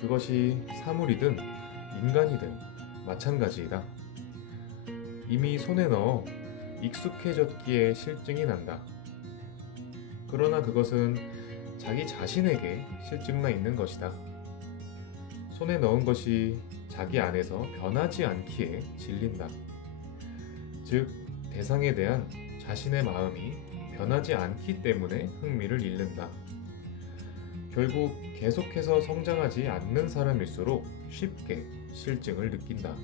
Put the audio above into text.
그것이 사물이든 인간이든 마찬가지이다. 이미 손에 넣어 익숙해졌기에 실증이 난다. 그러나 그것은 자기 자신에게 실증나 있는 것이다. 손에 넣은 것이 자기 안에서 변하지 않기에 질린다. 즉, 대상에 대한 자신의 마음이 변하지 않기 때문에 흥미를 잃는다. 결국 계속해서 성장하지 않는 사람일수록 쉽게 실증을 느낀다.